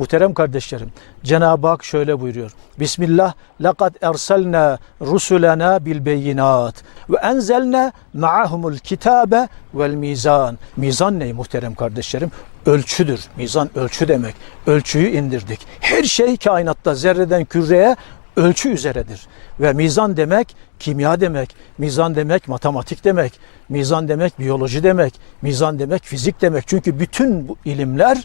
Muhterem kardeşlerim, Cenab-ı Hak şöyle buyuruyor. Bismillah, لَقَدْ اَرْسَلْنَا رُسُلَنَا بِالْبَيِّنَاتِ وَاَنْزَلْنَا مَعَهُمُ الْكِتَابَ وَالْمِيزَانِ Mizan ne muhterem kardeşlerim? Ölçüdür. Mizan ölçü demek. Ölçüyü indirdik. Her şey kainatta zerreden küreye ölçü üzeredir. Ve mizan demek kimya demek, mizan demek matematik demek, mizan demek biyoloji demek, mizan demek fizik demek. Çünkü bütün bu ilimler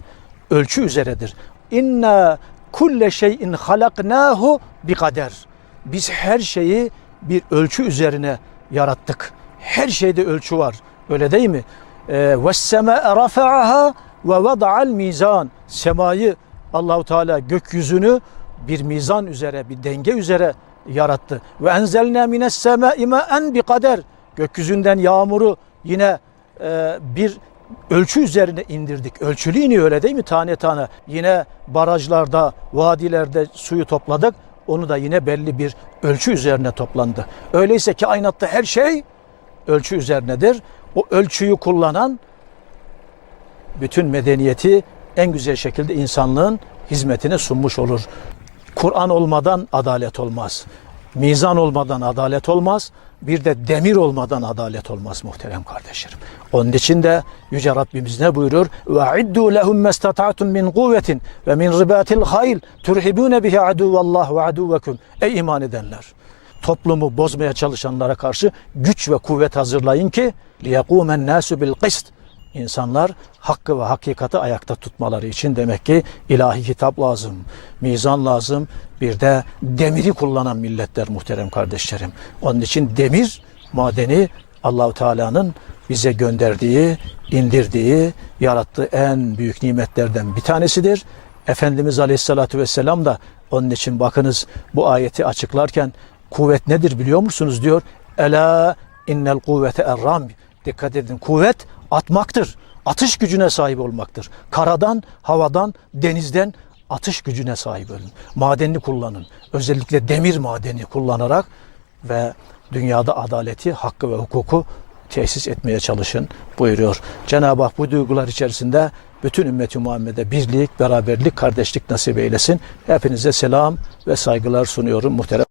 ölçü üzeredir. İnna kulle şeyin halaknahu bi kader. Biz her şeyi bir ölçü üzerine yarattık. Her şeyde ölçü var. Öyle değil mi? Ve sema rafa'aha ve vada'al mizan. Semayı Allahu Teala gökyüzünü bir mizan üzere, bir denge üzere yarattı. Ve enzelna mines semai ma'en bi kader. Gökyüzünden yağmuru yine e, bir ölçü üzerine indirdik. Ölçülü iniyor öyle değil mi? Tane tane. Yine barajlarda, vadilerde suyu topladık. Onu da yine belli bir ölçü üzerine toplandı. Öyleyse kainatta her şey ölçü üzerinedir. O ölçüyü kullanan bütün medeniyeti en güzel şekilde insanlığın hizmetine sunmuş olur. Kur'an olmadan adalet olmaz. Mizan olmadan adalet olmaz. Bir de demir olmadan adalet olmaz muhterem kardeşlerim. Onun için de Yüce Rabbimiz ne buyurur? Lehum mestata'tum min kuvvetin ve min ribatil hayl turhibune bihi aduvallah ve aduvekum. Ey iman edenler! Toplumu bozmaya çalışanlara karşı güç ve kuvvet hazırlayın ki nasu bil kist. İnsanlar hakkı ve hakikati ayakta tutmaları için demek ki ilahi kitap lazım, mizan lazım, bir de demiri kullanan milletler muhterem kardeşlerim. Onun için demir madeni Allahu Teala'nın bize gönderdiği, indirdiği, yarattığı en büyük nimetlerden bir tanesidir. Efendimiz Aleyhisselatü Vesselam da onun için bakınız bu ayeti açıklarken kuvvet nedir biliyor musunuz diyor. Ela innel kuvvete erram. Dikkat edin kuvvet atmaktır. Atış gücüne sahip olmaktır. Karadan, havadan, denizden atış gücüne sahip olun. Madenini kullanın. Özellikle demir madeni kullanarak ve dünyada adaleti, hakkı ve hukuku tesis etmeye çalışın buyuruyor. Cenab-ı Hak bu duygular içerisinde bütün ümmeti Muhammed'e birlik, beraberlik, kardeşlik nasip eylesin. Hepinize selam ve saygılar sunuyorum muhterem